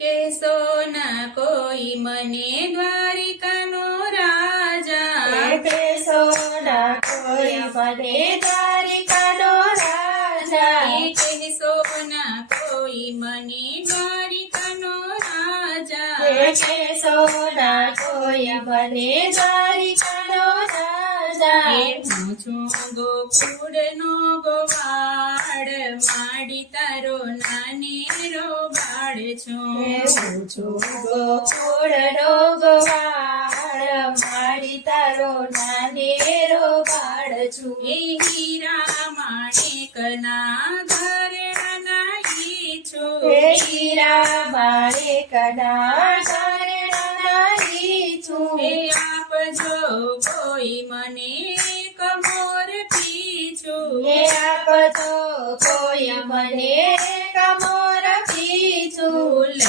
કેસો ના કોઈ મને દ્વારિકાનો રાજા કેસો ના કોઈ મને દ્વારિકાનો રાજા કેસો ના કોઈ મને દ્વારિકાનો રાજા કેસો ના કોઈ મને દ્વારિકાનો રાજા હું છું ગોકુળનો ગોવાળ માડી તારો નાનેરો બાળ છું હું છું ગોકુળનો ગોવાળ માડી તારો નાનેરો બાળ છું એ હીરા માણેકના ઘરેણાના ઈ છું હીરા માણેકના ઘરેણાના ઈ છું એ આપજો કોઈ મને કમોર પીછું આપજો કોઈ મને